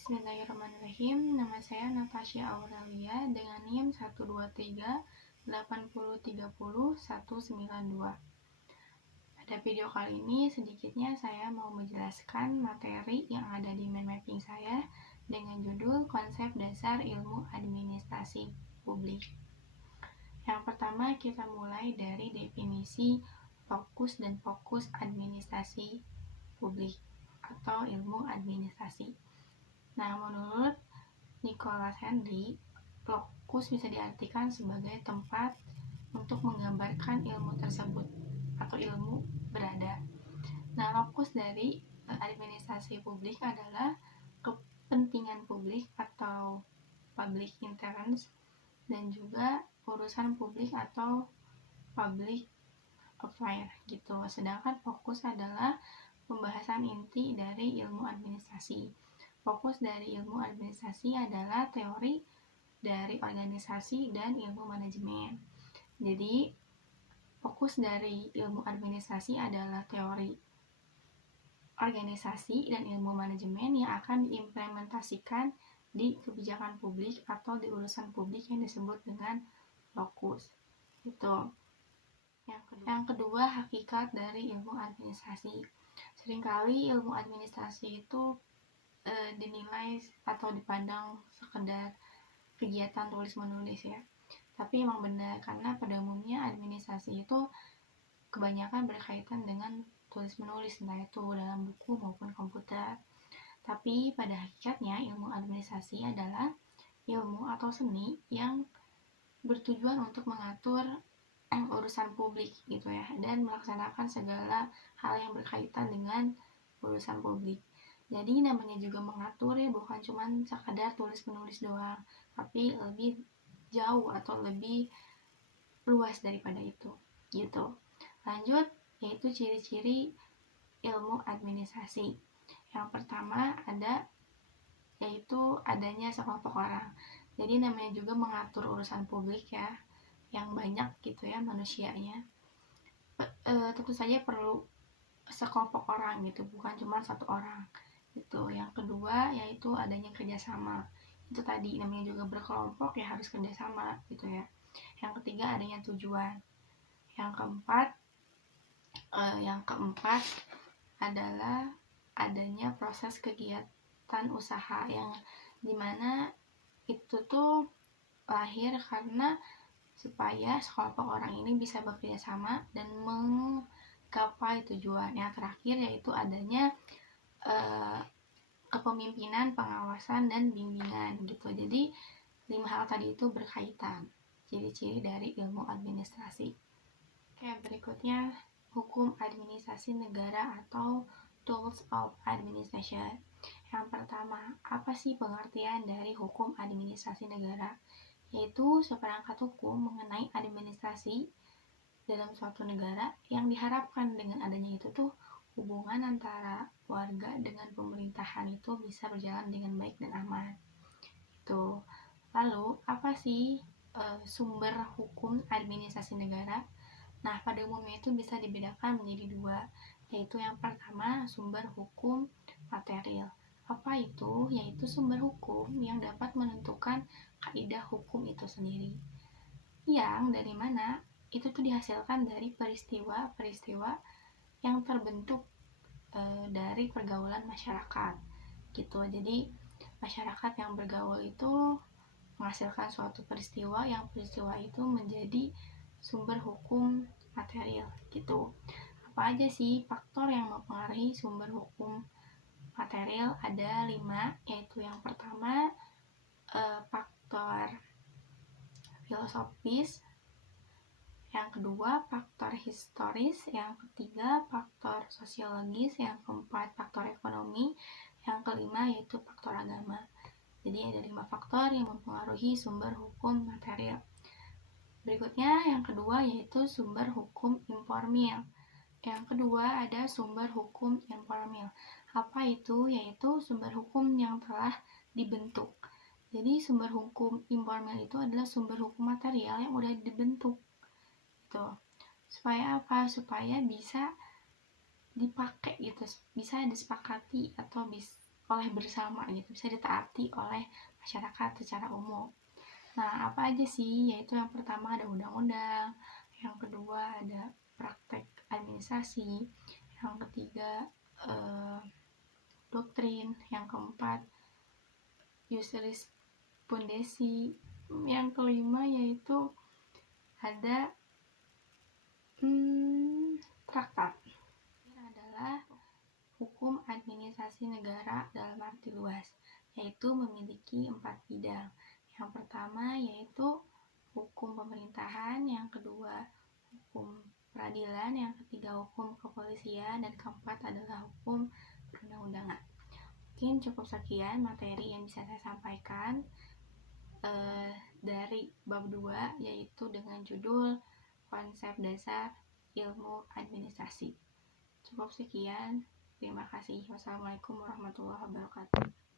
Bismillahirrahmanirrahim. Nama saya Natasha Aurelia dengan NIM 12380303192. Pada video kali ini sedikitnya saya mau menjelaskan materi yang ada di mind mapping saya dengan judul Konsep Dasar Ilmu Administrasi Publik. Yang pertama kita mulai dari definisi lokus dan fokus administrasi publik atau ilmu administrasi. Nah, menurut Nicholas Henry, lokus bisa diartikan sebagai tempat untuk menggambarkan ilmu tersebut atau ilmu berada. Nah, lokus dari administrasi publik adalah kepentingan publik atau public interest dan juga urusan publik atau public affair gitu. Sedangkan fokus adalah pembahasan inti dari ilmu administrasi. Fokus dari ilmu administrasi adalah teori dari organisasi dan ilmu manajemen. Jadi, fokus dari ilmu administrasi adalah teori organisasi dan ilmu manajemen yang akan diimplementasikan di kebijakan publik atau di urusan publik yang disebut dengan lokus. Itu. Yang kedua, hakikat dari ilmu administrasi. Seringkali ilmu administrasi itu dinilai atau dipandang sekedar kegiatan tulis-menulis ya. Tapi emang benar, karena pada umumnya administrasi itu kebanyakan berkaitan dengan tulis-menulis, entah itu dalam buku maupun komputer. Tapi pada hakikatnya ilmu administrasi adalah ilmu atau seni yang bertujuan untuk mengatur urusan publik gitu ya, dan melaksanakan segala hal yang berkaitan dengan urusan publik. Jadi namanya juga mengatur ya, bukan cuma sekadar tulis-menulis doang, tapi lebih jauh atau lebih luas daripada itu gitu. Lanjut, yaitu ciri-ciri ilmu administrasi. Yang pertama yaitu adanya sekelompok orang. Jadi namanya juga mengatur urusan publik ya, yang banyak gitu ya manusianya. Tentu saja perlu sekelompok orang gitu, bukan cuma satu orang gitu. Yang kedua yaitu adanya kerjasama. Itu tadi namanya juga berkelompok ya, harus kerjasama gitu ya. Yang ketiga adanya tujuan. Yang keempat adalah adanya proses kegiatan usaha yang dimana itu tuh lahir karena supaya sekelompok orang ini bisa bekerja sama dan menggapai tujuan. Yang terakhir yaitu adanya kepemimpinan, pengawasan, dan bimbingan gitu. Jadi 5 hal tadi itu berkaitan, ciri-ciri dari ilmu administrasi. Oke, berikutnya hukum administrasi negara atau Tools of Administration. Yang pertama, apa sih pengertian dari hukum administrasi negara? Yaitu seperangkat hukum mengenai administrasi dalam suatu negara yang diharapkan dengan adanya itu tuh hubungan antara warga dengan pemerintahan itu bisa berjalan dengan baik dan aman. Itu. Lalu, apa sih sumber hukum administrasi negara? Nah, pada umumnya itu bisa dibedakan menjadi 2, yaitu yang pertama sumber hukum material. Apa itu? Yaitu sumber hukum yang dapat menentukan kaidah hukum itu sendiri. Yang dari mana? Itu tuh dihasilkan dari peristiwa-peristiwa yang terbentuk dari pergaulan masyarakat gitu. Jadi masyarakat yang bergaul itu menghasilkan suatu peristiwa, yang peristiwa itu menjadi sumber hukum material gitu. Apa aja sih faktor yang mempengaruhi sumber hukum material? Ada 5, yaitu yang pertama faktor filosofis, yang kedua faktor historis, yang ketiga faktor sosiologis, yang keempat faktor ekonomi, yang kelima yaitu faktor agama. Jadi ada 5 faktor yang mempengaruhi sumber hukum material. Berikutnya yang kedua yaitu sumber hukum informal. Yang kedua ada sumber hukum informal. Apa itu? Yaitu sumber hukum yang telah dibentuk. Jadi sumber hukum informal itu adalah sumber hukum material yang udah dibentuk gitu. Supaya apa? Supaya bisa dipakai gitu, bisa disepakati atau oleh bersama gitu, bisa ditaati oleh masyarakat secara umum. Nah, apa aja sih? Yaitu yang pertama ada undang-undang, yang kedua ada praktek administrasi, yang ketiga doktrin, yang keempat jurisprudensi, yang kelima yaitu ada traktat. Ini adalah hukum administrasi negara dalam arti luas, yaitu memiliki 4 bidang. Yang pertama yaitu hukum pemerintahan, yang kedua hukum peradilan, yang ketiga hukum kepolisian, dan keempat adalah hukum perundang-undangan. Mungkin cukup sekian materi yang bisa saya sampaikan dari bab 2, yaitu dengan judul konsep dasar ilmu administrasi. Cukup sekian. Terima kasih. Wassalamualaikum warahmatullahi wabarakatuh.